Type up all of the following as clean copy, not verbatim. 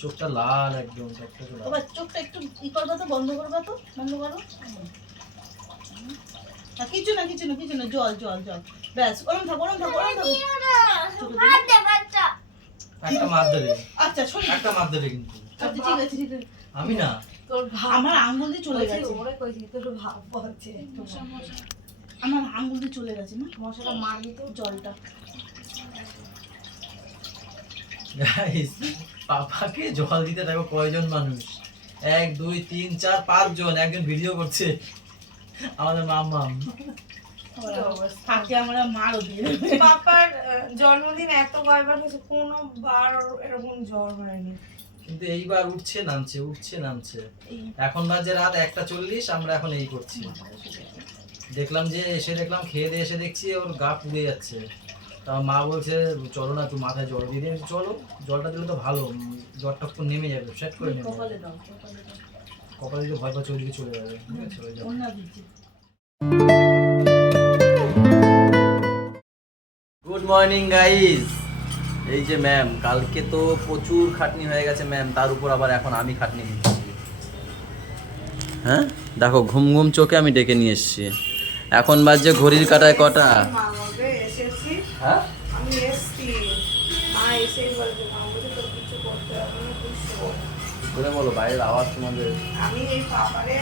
চোখটা লাল একদম, বাবা চোখটা একটু ই করবা তো, বন্ধ করবা তো, বন্ধ করো। কিছু না কিছু না কিছু না, জল জল জল, ব্যাস। ওরম থাকো ওরম থাকো ওরম থাকো। একটা মার দেবে। আচ্ছা শোনো, একটা মার দেবে কিন্তু। আচ্ছা ঠিক আছে ঠিক আছে। আমি না, তোর আমার আঙ্গুল দিয়ে চলে গেছে। ওরে কইছি তোর ভাব বলছে আমার আঙ্গুল দিয়ে চলে গেছে না মশলা মারবি তো জলটা। গাইস পাপাকে জল দিতে দেখো কয়জন মানুষ, 1 2 3 4 5 জন, একজন ভিডিও করছে আমাদের মাম্মাম। থাকে আমরা মারও দিয়ে দেবে। পাপার জন্মদিন এত কয়বার হয়েছে, কোনোবার এরকম জ্বর হয়নি। কিন্তু এইবার উঠছে নামছে উঠছে নামছে। এখন বাজে রাত 1:40, আমরা এখন এই করছি। দেখলাম যে দেখলাম খেয়ে দিয়ে এসে দেখছি ওর গা পুড়ে যাচ্ছে। তা মা বলছে চলো না একটু মাথায় জল দিয়ে দিন। চলো, জলটা দিলে তো ভালো, জ্বরটা একটু নেমে যাবে, সেট করে নেমে যাবে। কপালে দাও, কপালে দাও। কপালে যে ভয় পাচ্ছে ওইদিকে চলে যাবে, ঠিক আছে হয়ে যাবে। ওন্না দিচ্ছি। Good morning guys. এই যে ম্যাম, কালকে তো প্রচুর খাটনি হয়ে গেছে ম্যাম, তার উপর আবার এখন আমি খাটনি নিচ্ছি। হ্যাঁ দেখো, ঘুম ঘুম চোখে আমি ডেকে নিয়ে এসেছি। এখন বাজে ঘড়ির কাঁটায় কটা? এসেছি, হ্যাঁ আমি এসছি, মা এসেই বলছে মা বলছে তোর কিছু করতে হবে না, তুই শো। বলে বলো, বাইরের আওয়াজ তোমাদের। আমি এই পাপারে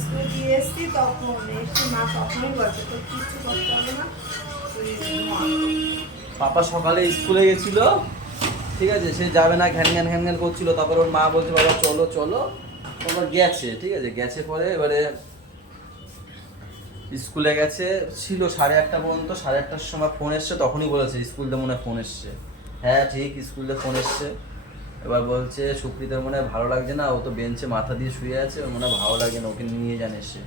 স্কুলে দিয়ে এসছি, তখন এসছি মা তখনই বলছে তোর কিছু করতে হবে না, তুই ঘুমা। পাপা সকালে স্কুলে গেছিল, ঠিক আছে, সে যাবে না, ঘ্যান ঘ্যান ঘ্যান ঘ্যান করছিল। তারপর ওর মা বলছে বাবা চলো চলো, তারপর গেছে, ঠিক আছে। গেছে পরে এবারে স্কুলে গেছে, ছিল 8:30 পর্যন্ত। 8:30টার সময় ফোন এসছে, তখনই বলেছে স্কুল থেকে মনে হয় ফোন এসছে। হ্যাঁ ঠিক, স্কুল থেকে ফোন এসছে। এবার বলছে সুপ্রীতার মনে হয় ভালো লাগছে না, ও তো বেঞ্চে মাথা দিয়ে শুয়ে আছে, ওর মনে হয় ভালো লাগছে না, ওকে নিয়ে যান এসে।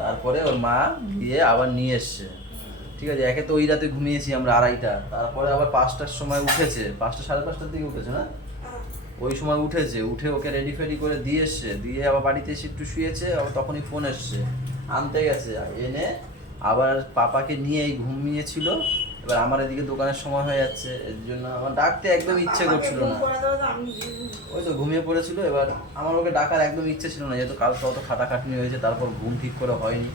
তারপরে ওর মা গিয়ে আবার নিয়ে এসছে, ঠিক আছে। একে তো ওই রাতে ঘুমিয়েছি আমরা 2:30টা, তারপরে আবার 5টার সময় উঠেছে, 5টা 5:30টার দিকে উঠেছে না, ওই সময় উঠেছে, উঠে ওকে রেডি ফেডি করে দিয়ে এসছে, দিয়ে আবার বাড়িতে এসে একটু শুয়েছে, আবার তখনই ফোন এসছে, আনতে গেছে, এনে আবার পাপাকে নিয়েই ঘুমিয়েছিল। এবার আমার এদিকে দোকানের সময় হয়ে যাচ্ছে, এর জন্য আমার ডাকতে একদম ইচ্ছে করছিল না, ওই তো ঘুমিয়ে পড়েছিল। এবার আমার ওকে ডাকার একদম ইচ্ছে ছিল না, যেহেতু কাল অত খাটাখাটনি হয়েছে, তারপর ঘুম ঠিক করে হয়নি।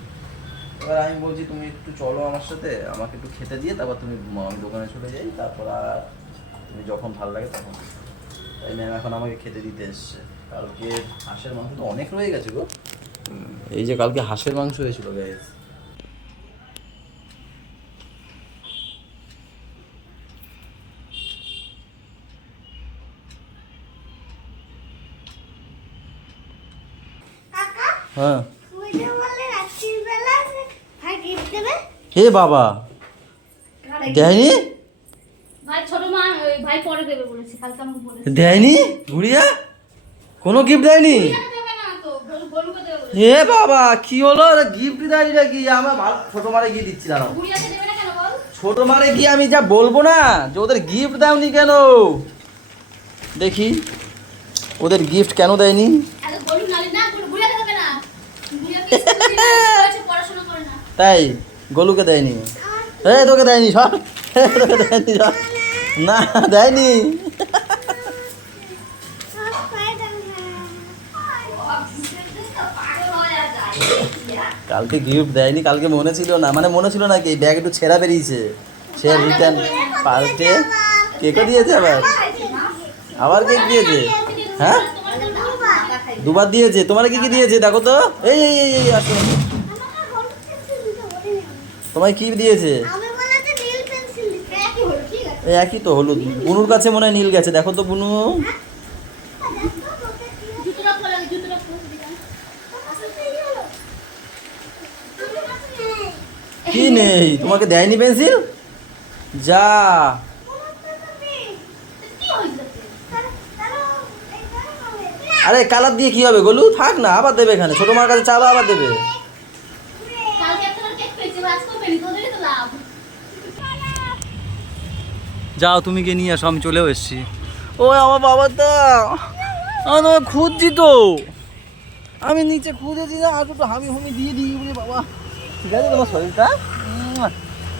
এবার আমি বলছি তুমি একটু চলো আমার সাথে, আমাকে একটু খেতে দিয়ে তারপর তুমি ঘুমাও, আমি দোকানে চলে যাই, তারপর আর তুমি যখন ভালো লাগে তখন। তাই ম্যাম এখন আমাকে খেতে দিতে এসছে। কালকে হাঁসের মাংস তো অনেক রয়ে গেছে গো, এই যে কালকে হাঁসের মাংস হয়েছিল গাইস। হ্যাঁ হে বাবা, দেয়নি ভাই ছোট মা, ভাই পরে দেবে বলেছে, কালকে আমাকে বলেছে। দেয়নি গুড়িয়া, কোনো গিফট দেয়নি? দেবে না তো, বলুকে দেবে বলেছে। হে বাবা কি হলো, গিফট দেয়নি নাকি? আমার ছোট মারে গিয়ে দিচ্ছি না, গুড়িয়াকে দেবে না কেন বল? ছোট মারে গিয়ে আমি যা বলবো না যে ওদের গিফট দাওনি কেন, দেখি ওদের গিফট কেন দেয়নি। আরে বলু নালি না, গুড়িয়াকে দেবে না। গুড়িয়াকে স্কুলে পড়াশোনা করে না। তাই গোলুকে দেয়নি, এই তোকে দেয়নি সব, তোকে দেয়নি সব, না দেয়নি। কালকে গিফট দেয়নি, কালকে মনে ছিল না, মানে মনে ছিল নাকি ব্যাগ একটু ছেঁড়া বেরিয়েছে, সে রিটার্ন পাল্টে কেকও দিয়েছে, আবার কেক দিয়েছে। হ্যাঁ দুবার দিয়েছে। তোমার কি কি দিয়েছে দেখো তো, এই এই এই এই আসো, তোমায় কি দিয়েছে? এই একই তো, হলুদ। বুনুর কাছে মনে হয় নীল গেছে, দেখো তো বুনু। জুতোটা পরে জুতোটা পরে দিলাম। কি নেই তোমাকে দেয়নি পেন্সিল? যা কি হইছে? আরে কালার দিয়ে কি হবে গোলু, থাক না, আবার দেবে এখানে, ছোট মার কাছে চালো আবার দেবে। কালকে একটা কেক পেয়েছি, আজকে পেনি, তোদেরই তো লাভ। যাও তুমি গিয়ে নিয়ে আসো, আমি চলেও এসেছি। ও আমার বাবাটা, আমি তোমাকে খুঁজছি তো, আমি নিচে খুঁজেছি না, আর একটু হামি হুমি দিয়ে দিই বলে বাবা। ঠিক আছে তোমার শরীরটা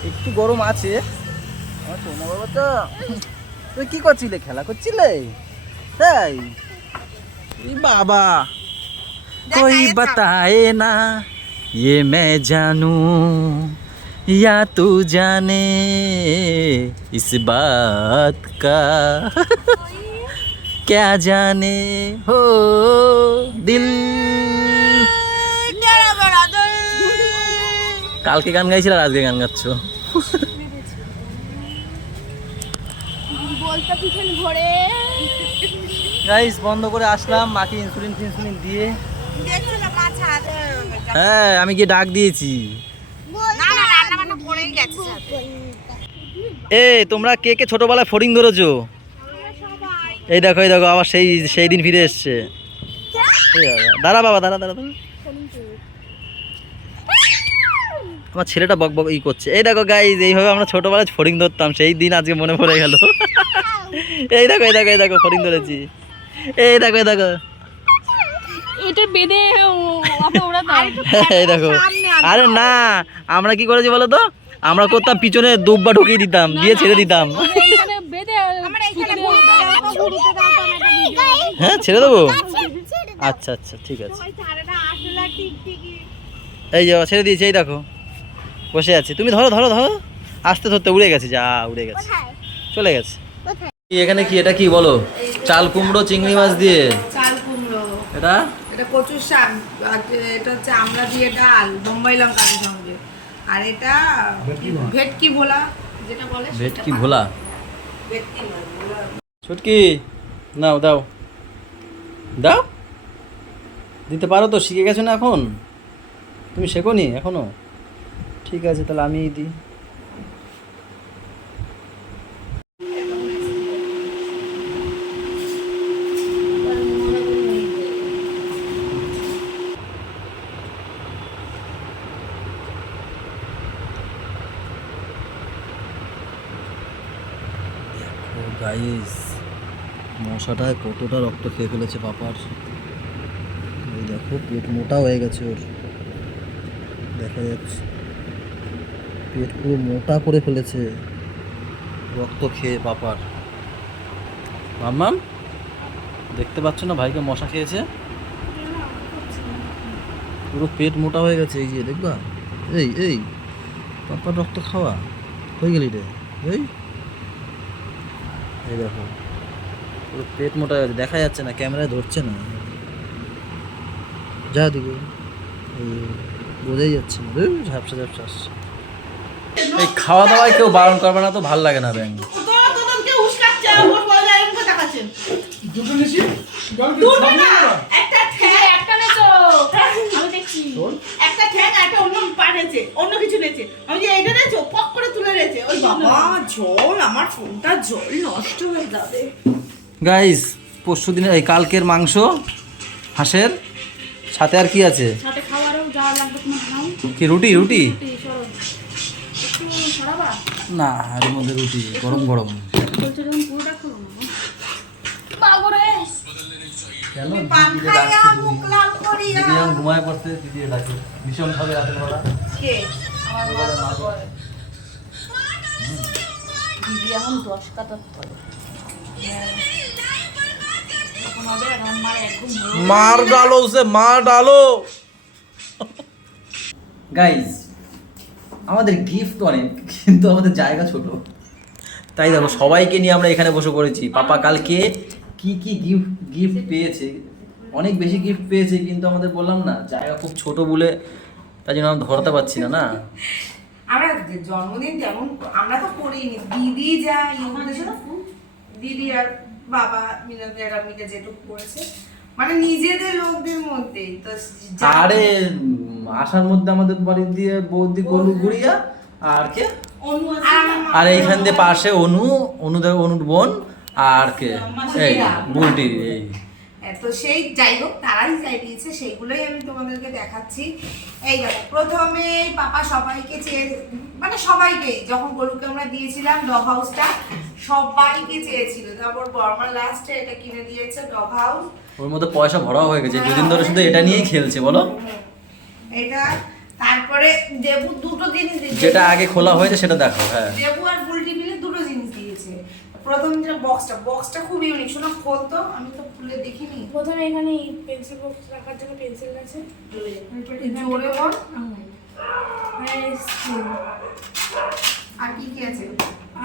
একটু গরম আছে। আমার সোনা বাবাটা, তুমি কি করছিলে, খেলা করছিলে? তাই বাবা कोई बताए ना ये मैं जानूं या तू जाने इस बात का क्या जाने हो दिल কালকে গান গাইছিল আর আজকে গান গাচ্ছ বলটা পিছন ঘোরে গাইস বন্ধ করে আসলাম মাকে ইনসুলিন দিয়ে দেখছিলাম আচ্ছা হ্যাঁ আমি গিয়ে ডাক দিয়েছি না না রান্না বান্না করেই গেছে সাথে এ তোমরা কে কে ছোটবেলায় ফড়িং ধরেছো এই দেখো আবার সেই দিন ফিরে এসছে দাঁড়া বাবা দাঁড়া আমার ছেলেটা বক বক করছে এই দেখো গাইজ এইভাবে আমরা ছোটবেলায় ফড়িং ধরতাম সেই দিন আজকে মনে পড়ে গেল এই দেখো ফড়িং ধরেছি এই দেখো এটা বেঁধে আপনি ওরা দাও এই দেখো আরে না আমরা কি করেছি বলো তো আমরা করতাম পিছনে দুব্বা ঢুকিয়ে দিতাম দিয়ে ছেড়ে দিতাম এইখানে বেঁধে আমরা এখানে ঘুরতে দাও তো একটা ভিডিও হ্যাঁ ছেড়ে দেবো আচ্ছা ঠিক আছে ওই ছাড়াটা আসলে টিকটিকি এই যে ছেড়ে দিয়েছি এই দেখো বসে আছে তুমি ধরো আস্তে ধরতে উড়ে গেছে উড়ে গেছে চলে গেছে এখানে কি এটা কি বলো চাল কুমড়ো চিংড়ি মাছ দিয়ে চাল কুমড়ো এটা এটা কচুর শাক আর এটা হচ্ছে আমড়া দিয়ে ডাল বোম্বাই লঙ্কার সঙ্গে আর এটা ভেটকি ভোলা যেটা বলে ভেটকি ভোলা ভেটকি নয় ভোলা ছুটকি নাও দাও দিতে পারো তো শিখে গেছো না এখন তুমি শেখোনি এখনো ঠিক আছে তাহলে আমিই দিই গাইস মশাটায় কতটা রক্ত খেয়ে ফেলেছে পাপার এই দেখো পেট মোটা হয়ে গেছে ওর দেখা যাচ্ছে পেট পুরো মোটা করে ফেলেছে রক্ত খেয়ে পাপার মাম্মাম দেখতে পাচ্ছ না ভাইকে মশা খেয়েছে পুরো পেট মোটা হয়ে গেছে এই যে দেখবা এই পাপার রক্ত খাওয়া হয়ে গেলি রে এই দেখো পুরো পেট মোটা হয়ে গেছে দেখা যাচ্ছে না ক্যামেরায় ধরছে না যা দিকে বোঝাই যাচ্ছে না ঝাপসা আসছে এই খাওয়া দাওয়ায় কেউ বারণ করবে না তো ভালো লাগে না ব্যাং একটা ঠ্যাং একটা অন্য পা নেছে অন্য কিছু নেছে আমি যে এইটা নেছো পক করে তুলে নেছে ওই বাবা জল আমার ফোনটা জল নষ্ট হয়ে যাবে গাইস পরশুদিন এই কালকের মাংস হাঁসের সাথে আর কি আছে সাথে খাওয়ারও যা লাগবে তোমার নাও কি রুটি সরো একটু সরাবা না এর মধ্যে রুটি গরম বলছো যখন পুরোটা খাবো না বাগরে কেন পান খাইয়া মুখ লাল করিয়া দিদি যখন ঘুমায় পড়তে দিদি ডাকে ভীষণ ভাবে রাতের বেলা কে আমার মা করে দিদি এখন 10 কাটা করে তখন হবে আর আমার মার একদম मार डालो उसे मार डालो গাইজ আমাদের গিফট অনেক কিন্তু আমাদের জায়গা ছোট তাই দেখো সবাইকে নিয়ে আমরা এখানে বসে পড়েছি পাপা কালকে কি গিফট পেয়েছে অনেক বেশি গিফট পেয়েছে কিন্তু আমাদের বললাম না জায়গা খুব ছোট বলে তাই জন্য আমরা ধরতে পারছি না আমরা জন্মদিন তেমন আমরা তো করিনি দিদি যা দিদি আর বাবা মিলে যেটুকু করেছে মানে নিজেদের লোকদের মধ্যেই তো আরে আসার মধ্যে আমাদের বাড়ি দিয়ে বৌদি গরু গুড়িয়া আর কে আর এইখান দিয়ে পাশে অনুর বোন আর কে এই বুলটি এই তো সেই যাই হোক তারাই চাই দিয়েছে সেইগুলোই আমি তোমাদেরকে দেখাচ্ছি এই দেখো প্রথমে পাপা সবাইকে মানে সবাইকে যখন গরুকে আমরা দিয়েছিলাম ডগ হাউসটা সবাইকে চেয়েছিল তারপর বর্মা লাস্টে এটা কিনে দিয়েছে ডগ হাউস ওর মধ্যে পয়সা ভরা হয়ে গেছে দুদিন ধরে শুধু এটা নিয়েই খেলছে বলো এটা তারপরে দেবু দুটো জিনিস দিয়েছে যেটা আগে খোলা হয়েছে সেটা দেখো হ্যাঁ দেবু আর বুলটি মিলে দুটো জিনিস দিয়েছে প্রথম যে বক্সটা খুব ইউনিক। শোনো খোল তো, আমি তো খুলে দেখিনি। প্রথমে এখানে পেন্সিল বক্স রাখার জন্য পেন্সিল আছে, জোরে বল। স্কেল, আর কি কি আছে?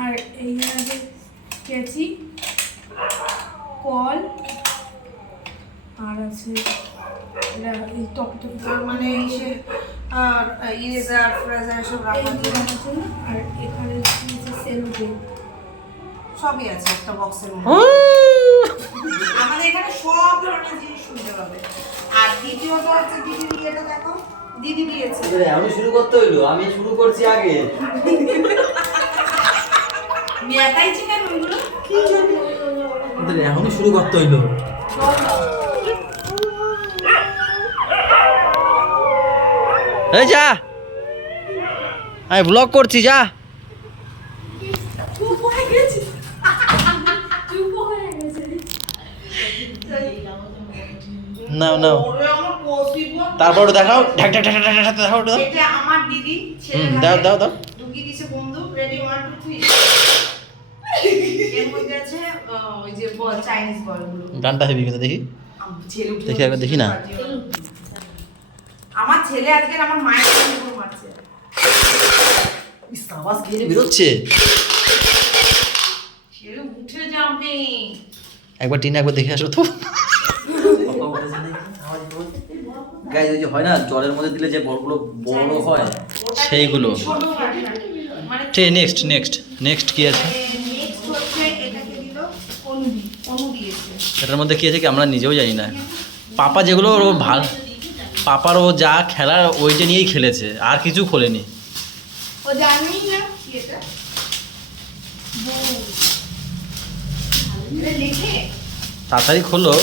আর এই আছে কেচি, কল, আর আছে এটা এই টপটপ আর মানে এই সে আর ইরেজার ফ্রেজার সব রাখার জন্য। আর এখানে সেলো পেন, সবই আছে একটা বক্সের মধ্যে। আমাদের এখানে সব ধরনের জিনিস শুনতে পাবে। আর দ্বিতীয়ত হচ্ছে দিদি এটা দেখো, দিদি দিয়েছে। আমি শুরু করতে হইলো, আমি শুরু করছি আগে। মেয়াটাইছে কেন ওইগুলো? কি জন্য? এখনই শুরু করতে হইলো। এই যা, আমি ব্লগ করছি, যা। নাও নাও, ওরে আমার পসিবল। তারপর ওটা দেখাও, ঢাক ঢাক ঢাক ঢাক ঢাক ঢাক দেখাও ওটা। এটা আমার দিদি ছেলে দাও দাও দাও। ঢুকিয়ে দিয়েছে বন্ধু। রেডি 1 2 3। এর মধ্যে আছে ওই যে বল, চাইনিজ বলগুলো। গানটা হেভি কিন্তু, দেখি ছেলে উঠে দেখি একবার দেখি না। আমার ছেলে আজকে আমার মায়ের উপর মারছে। আওয়াজ কি বেরোচ্ছে। ছেলে উঠে যাবে। একবার টিনা একবার দেখে আসো তো। গাইজ ওই যে হয় না জলের মধ্যে দিলে যে বলগুলো বড় হয়, সেইগুলো। ছোট বাটি না। মানে নেক্সট নেক্সট নেক্সট কি আছে? নেক্সট হচ্ছে এটাকে দিল অনু দিয়েছে। এটার মধ্যে কি আছে কি আমরা নিজেও জানি না। পাপা যেগুলো ওর ভাল, পাপার ও যা খেলার ওইটা নিয়েই খেলেছে, আর কিছু খোলেনি। ও জানেই না কি এটা। এটা লিখে তাড়াতাড়ি খোলো।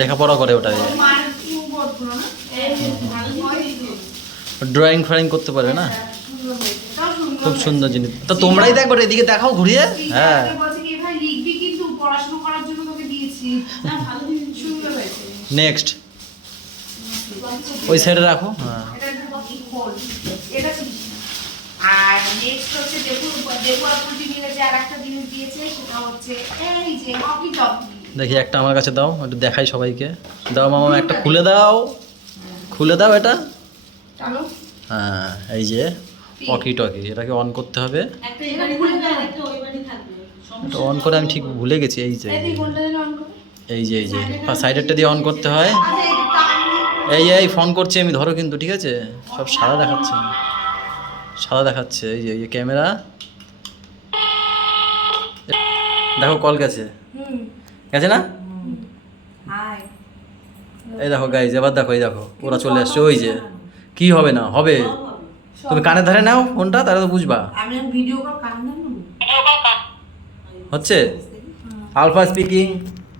লেখাপড়া করে ওটা দিয়ে। মার কি বোর্ডগুলো না? ভালো হয় তো। ড্রয়িং ফ্রয়িং করতে পারবে না, সুন্দর হয়েছে। এটাও সুন্দর খুব হয়েছে। সুন্দর জিনিস। তো তোমরাই দেখো, এদিকে দেখাও ঘুরিয়ে। হ্যাঁ, টিচারকে বলছে কি ভাই লিখবি কিন্তু পড়াশোনা করার জন্য তোকে দিয়েছি। না ভালো জিনিস, সুন্দর হয়েছে। নেক্সট ওই সাইডে রাখো। হ্যাঁ, এটা একটা কি খোল। এটা ছিল। আর নেক্সট হচ্ছে দেখো আপুটি মিলে যে আরেকটা জিনিস দিয়েছে সেটা হচ্ছে এই যে হকি টকি। দেখি একটা আমার কাছে দাও, একটু দেখাই সবাইকে। দাও মামা, একটা খুলে দাও, খুলে দাও এটা। চলো হ্যাঁ, এই যে টকি টকি, এটাকে অন করতে হবে। একটা এই বাড়ি থাকবে আর একটা ওই বাড়ি থাকবে। এটা অন করে আমি ঠিক ভুলে গেছি। এই যে এই কোনটা যেন অন করো। এই যে সাইডেরটা দিয়ে অন করতে হয়। আচ্ছা এই টাইম এই ফোন করছি আমি, ধরো কিন্তু, ঠিক আছে? সব সাদা দেখাচ্ছে, সাদা দেখাচ্ছে। এই যে ক্যামেরা দেখো, কল গেছে, গেছে না? হাই এই দেখো গাইজ, এবার দেখো, এই দেখো ওরা চলে আসছে। ওই যে কি হবে না হবে, তুমি কানের ধারে নাও ফোনটা, তাহলে তো বুঝবা। আমি ভিডিও কল কান্না নেব। হচ্ছে alpha speaking.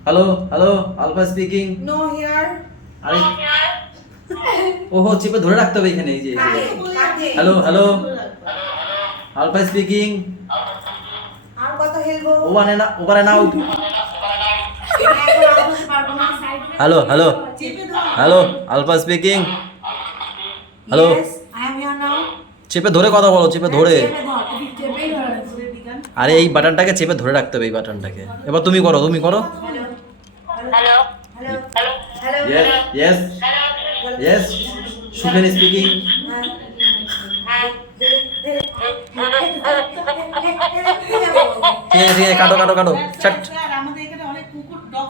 Hello hello, alpha speaking. No here. আরে ওহো, চিপে ধরে রাখতে হবে এখানে। এই যে কাকে হ্যালো হ্যালো, আলফা স্পিকিং। আর কত হেলবো? ওবারে নাও। Hello hello hello, alpha speaking. Hello, I am here now. চেপে ধরে কথা বলো, চেপে ধরে। চেপেই ধরা আছে। আরে এই বাটনটাকে চেপে ধরে রাখতে হবে, এই বাটনটাকে। এবার তুমি করো, তুমি করো। Hello hello hello yes yes yes, Sukhen speaking. ঠিক আছে ঠিক আছে, কাটো কাটো কাটো, ছাট। আমাদের এখানে অনেক কুকুর ডগ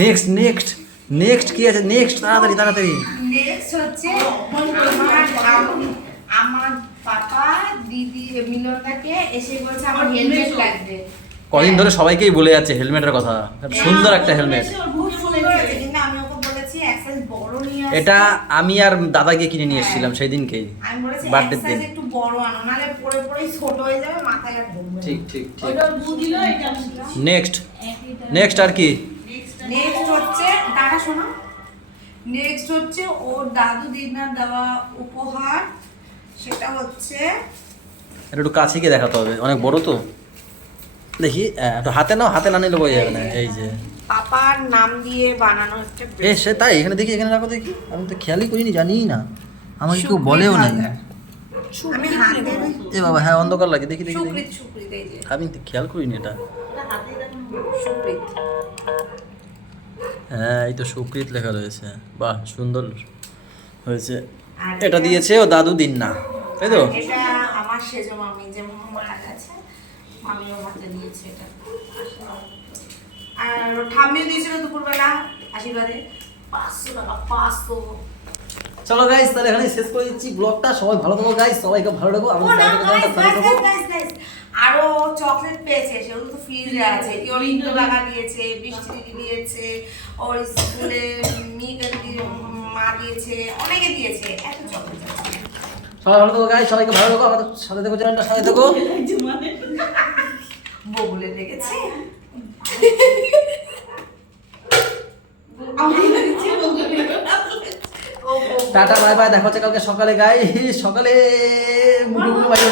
নেক্সট নেক্সট নেক্সট কি আছে? নেক্সট তাড়াতাড়ি তাড়াতাড়ি। নেক্সট হচ্ছে আমার পাপা দিদি মিলনটাকে এসে বলছে আমার হেলমেট লাগবে। কদিন ধরে সবাইকেই বলে যাচ্ছে হেলমেটের কথা। সুন্দর একটা হেলমেট। খুব সুন্দর হয়েছে, কিন্তু আমি ওকে বলেছি এক সাইজ বড় নিয়ে আসতে। এটা আমি আর দাদা গিয়ে কিনে নিয়ে এসেছিলাম সেই দিনকেই, আমি বলেছি এক বার্থডের সাইজ দিন। একটু বড় আনো, নাহলে পরে পরে ছোট হয়ে যাবে, মাথায় আর ঢুকবে না। ঠিক ঠিক ঠিক। ওটা দু দিল এটা দিল। নেক্সট নেক্সট আর কি? নেক্সট হচ্ছে টাকা শোনো। নেক্সট হচ্ছে ওর দাদু দিদার দেওয়া উপহার, সেটা হচ্ছে এটা একটু কাছে গিয়ে দেখাতে হবে, অনেক বড় তো। দেখি একটু হাতে নাও, হাতে না নিলে বোঝা যাবে না। এই যে পাপার নাম দিয়ে বানানো একটা এ সে তাই, এখানে দেখি, এখানে রাখো দেখি। আমি তো খেয়ালই করিনি, জানিই না। আমাকে কেউ বলেও নাই। আমি হাতে এ বাবা হ্যাঁ অন্ধকার লাগে, দেখি দেখি দেখি। সুকৃত সুকৃত এই যে আমি তো খেয়াল করিনি এটা। সুকৃত হ্যাঁ এই তো সুকৃত লেখা রয়েছে, বাহ সুন্দর হয়েছে। আর এটা দিয়েছে ও দাদু দিন না, তাই তো? এটা আমার সেজো মামি যে মারা গেছে, মামিও হাতে দিয়েছে এটা। আর ও ঠাম্মিও দিয়েছিল দুপুরবেলা আশীর্বাদে 500 টাকা, 500। চলো গাইস তাহলে এখানে শেষ করে দিচ্ছি ব্লগটা। সবাই ভালো থাকো গাইস, সবাইকে ভালো রাখো, ও আমাদের না চ্যানেলটাকে গাইস সাবস্ক্রাইব করো। গাইস আরো চকলেট পেয়েছে, সেগুলো তো ফ্রিজে আছে। ওর ইন্দ্র লাগা দিয়েছে, বৃষ্টি দিদি দিয়েছে, ওর স্কুলে মা দিয়েছে, অনেকে দিয়েছে, এত চকলেট আছে। সবাই ভালো থাকো গাইস, সবাইকে ভালো রাখো, আমাদের সাথে থাকো, চ্যানেলটা সাথে থাকো। বগুলে লেগেছে। টাটা বাই বাই, দেখা হচ্ছে কালকে সকালে গাইস, সকালে মুখে মুখে বাইরে